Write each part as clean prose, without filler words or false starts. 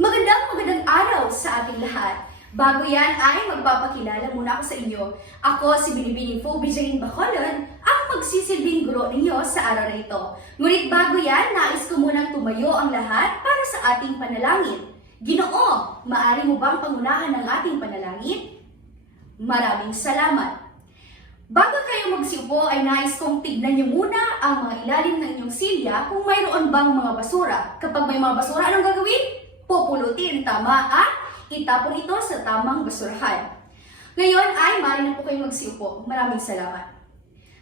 Magandang araw sa ating lahat. Bago yan ay magpapakilala muna ako sa inyo. Ako si Binibining Fo Bijayin Bacolod, ang magsisilbing guro ninyo sa araw na ito. Ngunit bago yan, nais ko munang tumayo ang lahat para sa ating panalangin. Ginoo, maaari mo bang pangunahan ng ating panalangin? Maraming salamat. Bago kayo magsiupo ay nais kong tignan niyo muna ang mga ilalim ng inyong silya kung mayroon bang mga basura. Kapag may mga basura, anong gagawin? Pupulutin, tama, at itapon ito sa tamang basurahan. Ngayon ay maaari na po kayo magsiupo. Maraming salamat.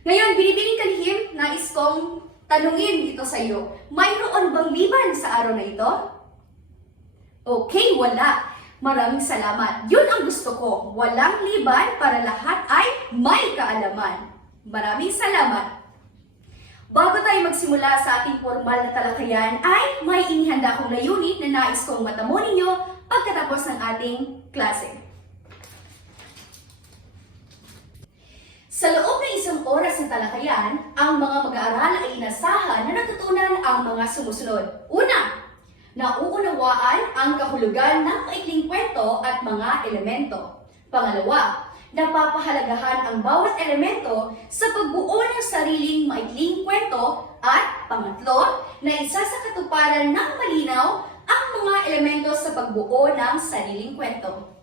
Ngayon, Binibining Kalihim, nais kong tanungin ito sa iyo. Mayroon bang liban sa araw na ito? Okay, wala. Maraming salamat. Yun ang gusto ko. Walang liban para lahat ay may kaalaman. Maraming salamat. Bago tayo magsimula sa ating formal na talakayan, ay may inihanda akong layunin na nais kong matamo ninyo pagkatapos ng ating klase. Sa loob ng isang oras ng talakayan, ang mga mag-aaral ay inasahan na natutunan ang mga sumusunod. Una, nauunawaan ang kahulugan ng maikling kwento at mga elemento. Pangalawa, napapahalagahan ang bawat elemento sa pagbuo ng sariling maikling kwento. At pangatlo, na isa sa katuparan ng malinaw ang mga elemento sa pagbuo ng sariling kwento.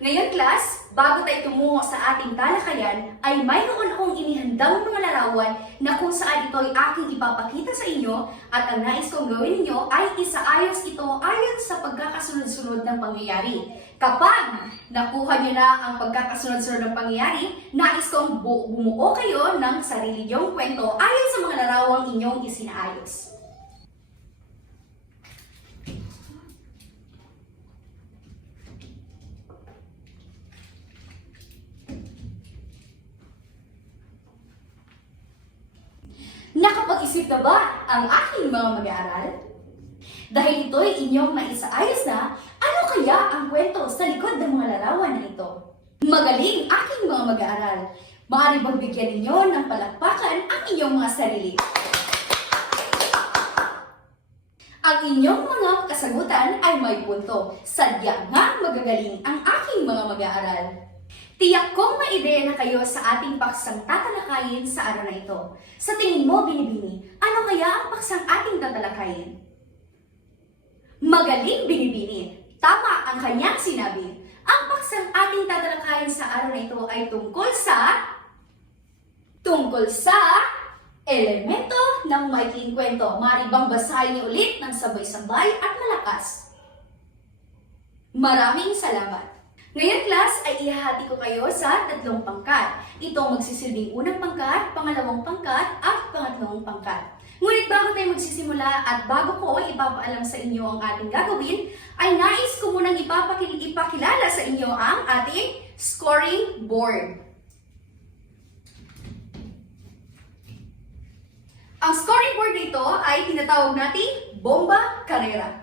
Ngayon, class, bago tayo tumungo sa ating talakayan, ay mayroon akong inihandang mga larawan na kung saan ito ay aking ipapakita sa inyo at ang nais kong gawin ninyo ay isaayos ito ayon sa pagkakasunod-sunod ng pangyayari. Kapag nakuha nyo na ang pagkakasunod-sunod ng pangyayari, nais kong bumuo kayo ng sarili niyong kwento ayon sa mga larawang inyong isinaayos. Nakapag-isip na ba ang aking mga mag-aaral? Dahil ito'y inyong maisaayos na, ano kaya ang kwento sa likod ng mga larawan na ito? Magaling aking mga mag-aaral! Maaari bang bigyan ninyo ng palakpakan ang inyong mga sarili? Ang inyong mga kasagutan ay may punto. Sadya nga magagaling ang aking mga mag-aaral. Tiyak kong may ideya na kayo sa ating paksang tatalakayin sa araw na ito. Sa tingin mo, Binibini, ano kaya ang paksang ating tatalakayin? Magaling, Binibini! Tama ang kanyang sinabi. Ang paksang ating tatalakayin sa araw na ito ay tungkol sa elemento ng maikling kwento. Maaari bang basahin niyo ulit ng sabay-sabay at malakas? Maraming salamat! Ngayon, class, ay ihahati ko kayo sa tatlong pangkat. Ito magsisilbing unang pangkat, pangalawang pangkat, at pangatlong pangkat. Ngunit bago tayo magsisimula at bago ko ipapaalam sa inyo ang ating gagawin, ay nais ko munang ipakilala sa inyo ang ating scoring board. Ang scoring board nito ay tinatawag nating bomba karera.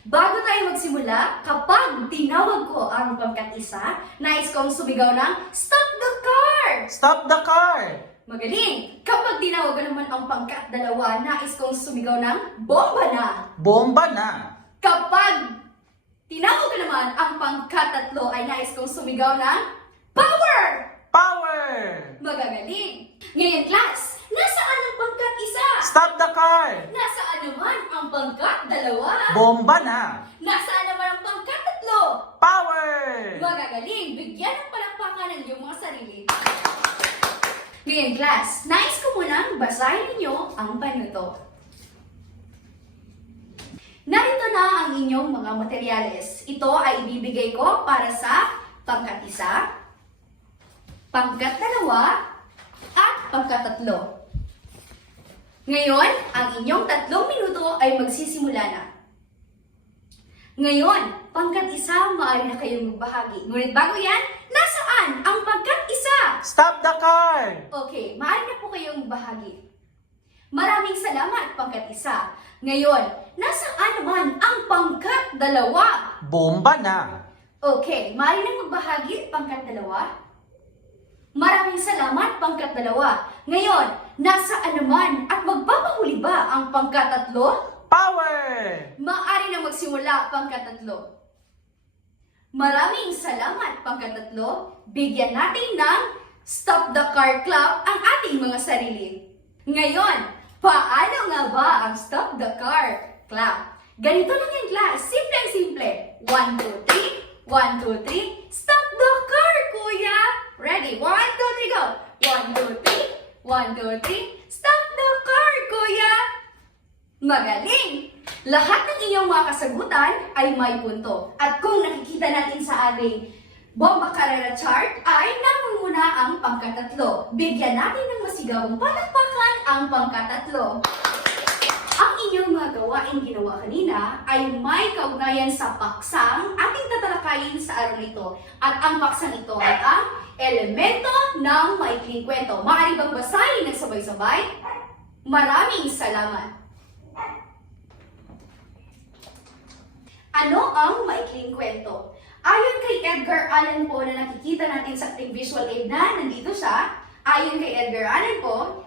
Bago tayo magsimula, kapag tinawag ko ang pangkat isa, nais kong sumigaw ng stop the car! Stop the car! Magaling! Kapag tinawag ko naman ang pangkat dalawa, nais kong sumigaw ng bomba na! Bomba na! Kapag tinawag ko naman ang pangkat tatlo, ay nais kong sumigaw ng power! Power! Magagaling! Ngayon, class, nasaan ang pangkat isa? Stop the car! Nasaan naman ang pangkat dalawa? Bomba na! Nasaan naman ang pangkat tatlo? Power! Magagaling! Bigyan ng palakpakan ng iyong mga sarili. Ngayon, class, nais ko munang basahin ninyo ang panuto. Narito na ang inyong mga materyales. Ito ay ibibigay ko para sa pangkat isa, pangkat dalawa, at pangkat tatlo. Ngayon, ang inyong 3 minuto ay magsisimula na. Ngayon, pangkat isa, maaari na kayong magbahagi. Ngunit bago yan, nasaan ang pangkat isa? Stop the car! Okay, maaari na po kayong bahagi. Maraming salamat, pangkat isa. Ngayon, nasaan naman ang pangkat dalawa? Bomba na! Okay, maaari na magbahagi, pangkat dalawa. Maraming salamat, pangkat dalawa. Ngayon, nasaan naman at magpapahuli ba ang pangkat tatlo? Power! Maaari na magsimula pangkatatlo. Maraming salamat pangkatatlo. Bigyan natin ng Stop the Car clap ang ating mga sarili. Ngayon, paano nga ba ang Stop the Car clap? Ganito lang yan, class. Simple-simple. 1, 2, 3. 1, 2, 3. Stop the car, kuya! Ready? 1, 2, 3, go! 1, 2, 3. 1, 2, 3. Stop the car, kuya! Magaling! Lahat ng inyong mga kasagutan ay may punto. At kung nakikita natin sa ating bomba karera chart ay nangunguna ang pangkatatlo. Bigyan natin ng masigawang palakpakan ang pangkatatlo. Ang inyong mga gawain ginawa kanina ay may kaugnayan sa paksang ating tatalakayin sa araw nito. At ang paksang ito ay ang elemento ng maikling kwento. Maaari bang basahin ng sabay-sabay? Maraming salamat! Ano ang maikling kwento? Ayon kay Edgar Allan Poe na nakikita natin sa ating visual aid na nandito siya, ayon kay Edgar Allan Poe,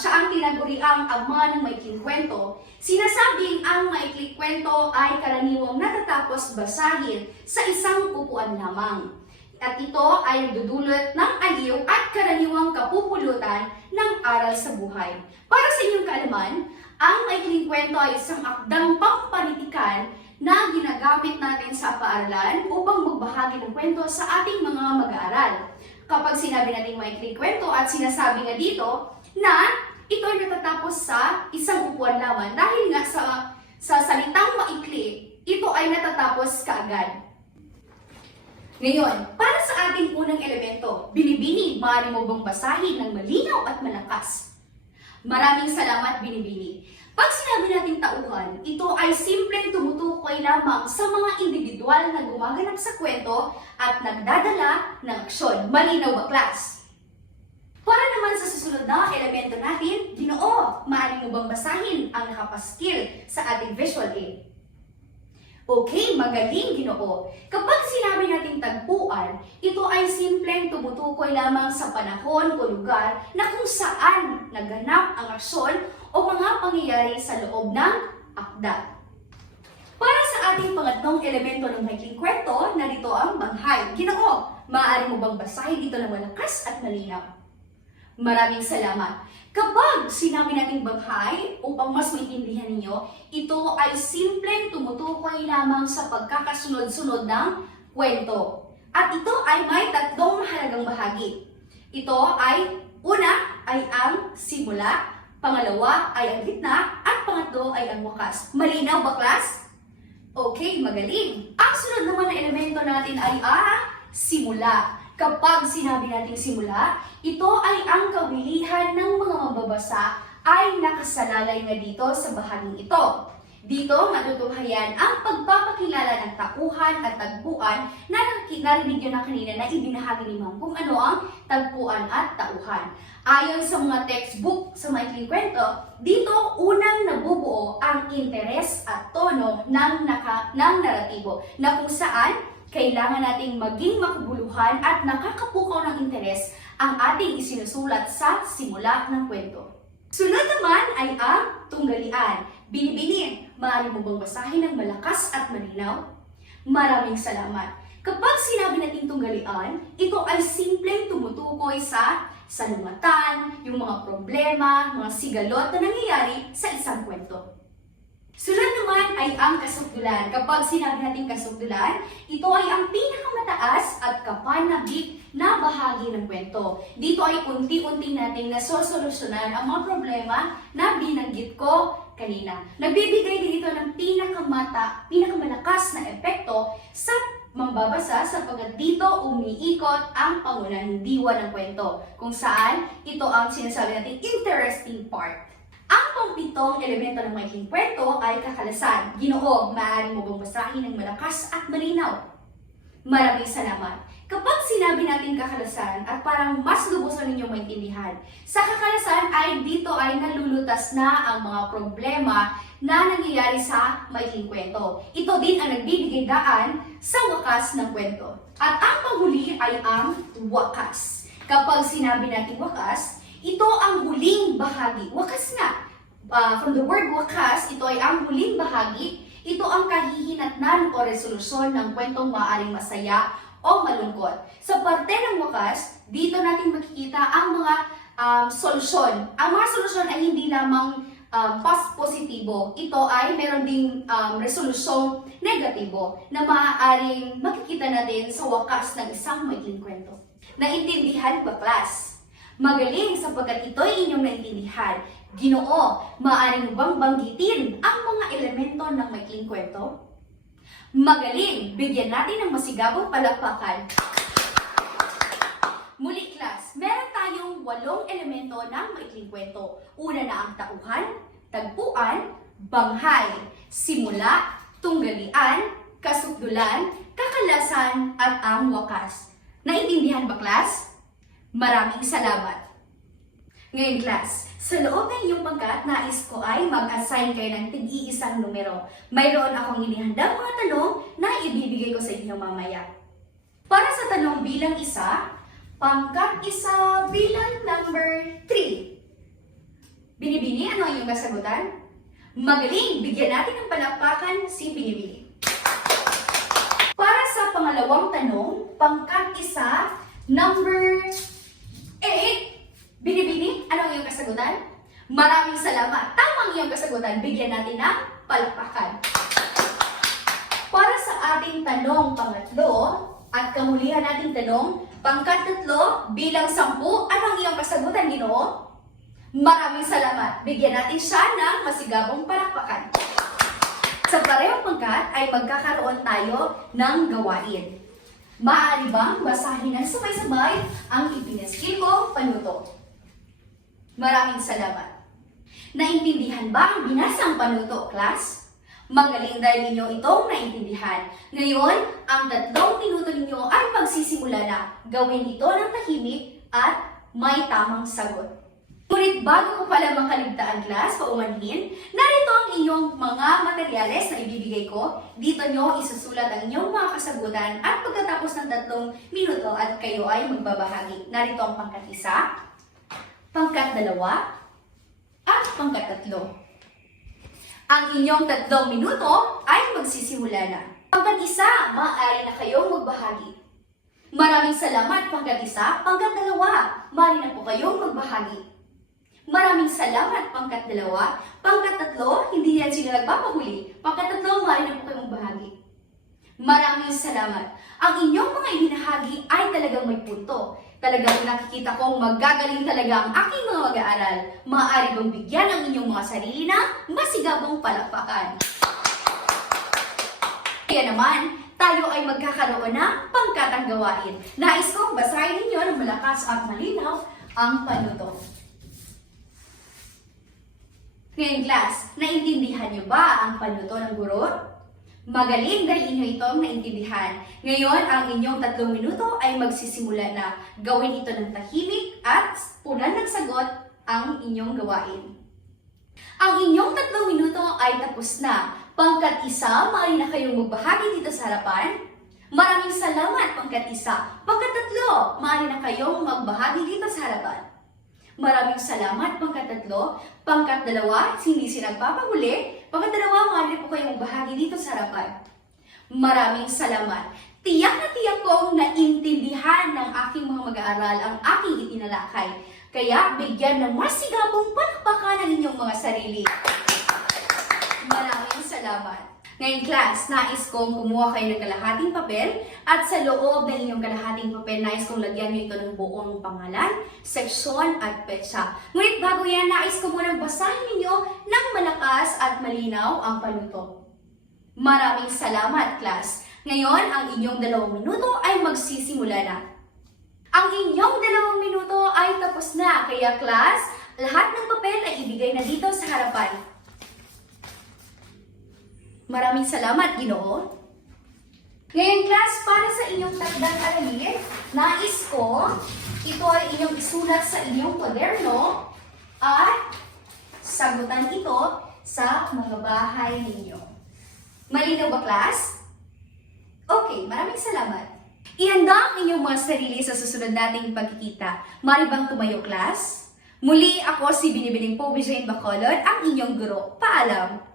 siya ang tinaguriang ama ng maikling kwento. Sinasabing ang maikling kwento ay karaniwang natatapos basahin sa isang upuan lamang. At ito ay nagdudulot ng aliw at karaniwang kapupulutan ng aral sa buhay. Para sa inyong kaalaman, ang maikling kwento ay isang akdang pampanitikan na ginagamit natin sa paaralan upang magbahagi ng kwento sa ating mga mag-aaral. Kapag sinabi natin maikling kwento at sinasabi nga dito na ito ay natatapos sa isang upuan lamang dahil nga sa salitang maikli, ito ay natatapos kaagad. Ngayon, para sa ating unang elemento, Binibini, maaari mo bang basahin ng malinaw at malakas? Maraming salamat, Binibini. Pag sinabi nating tauhan, ito ay simpleng tumutukoy lamang sa mga individual na gumaganap sa kwento at nagdadala ng aksyon. Malinaw ba, class? Para naman sa susunod na elemento natin, Ginoo, maaari mo bang basahin ang nakapaskil sa ating visual aid? Okay, magaling, Ginoo. Kapag sinabi nating tagpuan, ito ay simpleng tumutukoy lamang sa panahon o lugar na kung saan naganap ang aksyon o mga pangyayari sa loob ng akda. Para sa ating pangatlong elemento ng maikling kwento, narito ang banghay. Ginoo, maaari mo bang basahin ito ng malakas at malinaw? Maraming salamat. Kapag sinabi nating banghay, upang mas maintindihan ninyo, ito ay simpleng tumutukoy lamang sa pagkakasunod-sunod ng kwento. At ito ay may tatlong mahalagang bahagi. Ito ay, una ay ang simula, pangalawa ay ang gitna, at pangatlo ay ang wakas. Malinaw ba, class? Okay, magaling. Ang sunod naman na elemento natin ay ang simula. Kapag sinabi nating simula, ito ay ang kawilihan ng mga mambabasa ay nakasalalay nga dito sa bahaging ito. Dito matutunghayan ang pagpapakilala ng tauhan at tagpuan na narinig nyo na kanina na ibinahagi ni Ma'am kung ano ang tagpuan at tauhan. Ayon sa mga textbook sa maikling kwento, dito unang nabubuo ang interes at tono ng naratibo na kung saan kailangan nating maging makabuluhan at nakakapukaw ng interes ang ating isinusulat sa simula ng kwento. Sunod naman ay ang tunggalian. Binibini, maaari mo bang basahin ng malakas at malinaw? Maraming salamat. Kapag sinabi nating tunggalian, ito ay simpleng tumutukoy sa salungatan, yung mga problema, mga sigalot na nangyayari sa isang kwento. Sunod naman ay ang kasukdulan. Kapag sinabi natin kasukdulan, ito ay ang pinakamataas at kapanabik na bahagi ng kwento. Dito ay unti-unti nating nasosolusyonan ang mga problema na binanggit ko kanina. Nagbibigay din ito ng pinakamalakas na epekto sa mambabasa sapagkat dito umiikot ang pangunahing diwa ng kwento, kung saan ito ang sinasabi natin interesting part. Ang pangpitong elemento ng maikling kwento ay kakalasan. Ginoo, maaari mo bang basahin ng malakas at malinaw? Maraming salamat. Kapag sinabi natin kakalasan at parang mas lubusan ninyong maintindihan, sa kakalasan ay dito ay nalulutas na ang mga problema na nangyayari sa maikling kwento. Ito din ang nagbibigay daan sa wakas ng kwento. At ang panghuli ay ang wakas. Kapag sinabi natin wakas, ito ang huling bahagi. Wakas nga. From the word wakas, ito ay ang huling bahagi. Ito ang kahihinatnan o resolusyon ng kwentong maaaring masaya o malungkot. Sa parte ng wakas, dito natin makikita ang mga solusyon. Ang mga solusyon ay hindi lamang positibo. Ito ay meron ding resolusyong negatibo na maaaring makikita natin sa wakas ng isang maikling kwento. Naintindihan ba, class? Magaling sapagkat ito'y inyong naintindihan. Ginoo, maaari mo bang banggitin ang mga elemento ng maikling kwento? Magaling! Bigyan natin ng masigabong palakpakan. Muli, class, meron tayong 8 elemento ng maikling kwento. Una na ang tauhan, tagpuan, banghay, simula, tunggalian, kasukdulan, kakalasan, at ang wakas. Naintindihan ba, class? Maraming salamat! Ngayon, class, sa loob ng iyong pangkat, nais ko ay mag-assign kayo ng tig-iisang numero. Mayroon akong inihandang mga tanong na ibibigay ko sa inyo mamaya. Para sa tanong bilang 1, pangkat 1 bilang number 3. Binibini, ano ang iyong kasagutan? Magaling! Bigyan natin ng palakpakan si Binibini. Para sa pangalawang tanong, pangkat 1, number 8. Binibini, ano ang iyong kasagutan? Maraming salamat. Tama ang iyong kasagutan. Bigyan natin ng palakpakan. Para sa ating tanong pangatlo at kamulihan nating tanong, pangkat 3 bilang 10, ano ang iyong kasagutan, Ginoo? Maraming salamat. Bigyan natin siya ng masigabong palakpakan. Sa parehong pangkat ay magkakaroon tayo ng gawain. Maaari bang basahin ng sabay-sabay ang ipinaskil ko panuto? Maraming salamat. Naintindihan ba ang binasang panuto, class? Magaling dahil ninyo itong naintindihan. Ngayon, ang 3 minuto ninyo ay magsisimula na. Gawin ito ng tahimik at may tamang sagot. Ngunit bago ko pala makaligtaan, class, paumanhin, narito ang inyong mga materyales na ibibigay ko. Dito nyo isusulat ang inyong mga kasagutan at pagkatapos ng 3 minuto at kayo ay magbabahagi. Narito ang pangkat 1, pangkat 2, at pangkat 3. Ang inyong 3 minuto ay magsisimula na. Pangkat 1, maaari na kayong magbahagi. Maraming salamat, pangkat 1. Pangkat 2, maaari na po kayong magbahagi. Maraming salamat, pangkat 2. Pangkat 3, hindi yan sila nagpapahuli. Pangkat 3, maaari na po kayong magbahagi. Maraming salamat. Ang inyong mga ibinahagi ay talagang may punto. Talagang nakikita kong magagaling talaga ang aking mga mag-aaral. Maaari bang bigyan ang inyong mga sarili na masigabong palakpakan. Kaya naman, tayo ay magkakaroon ng pangkatang gawain. Nais kong basahin ninyo ng malakas at malinaw ang panuto. Ngayon, class, naintindihan niyo ba ang panuto ng guro? Magaling dahil inyo itong naintindihan. Ngayon, ang inyong 3 minuto ay magsisimula na. Gawin ito ng tahimik at punan ng sagot ang inyong gawain. Ang inyong 3 minuto ay tapos na. Pangkat 1, maaari na kayong magbahagi dito sa harapan. Maraming salamat, pangkat 1. Pangkat 3, maaari na kayong magbahagi dito sa harapan. Maraming salamat, pangkat 3. Pangkat 2, hindi sila nagpapahuli. Pangkat 2, maaari po kayong magbahagi dito sa harapan. Maraming salamat. Tiyak na tiyak kong naintindihan ng aking mga mag-aaral ang aking itinalakay. Kaya bigyan ng masigabong palakpakan ang inyong mga sarili. Maraming salamat. Ngayon, class, nais kong kumuha kayo ng kalahating papel at sa loob ng inyong kalahating papel, nais kong lagyan nyo ito ng buong pangalan, seksyon at petsa. Ngunit bago yan, nais ko munang basahin ninyo ng malakas at malinaw ang panuto. Maraming salamat, class. Ngayon, ang inyong 2 minuto ay magsisimula na. Ang inyong 2 minuto ay tapos na, kaya class, lahat ng papel ay ibigay na dito sa harapan. Maraming salamat, Ginoo. Ngayon, class, para sa inyong takdang aralin, nais ko, ito ay inyong isulat sa inyong kwaderno at sagutan ito sa mga bahay ninyo. Malinaw ba, class? Okay, maraming salamat. Ihanda ang inyong mga sarili sa susunod nating pagkikita. Mari bang tumayo, class? Muli ako si Binibining Po Vijayan Bacolod, ang inyong guro. Paalam!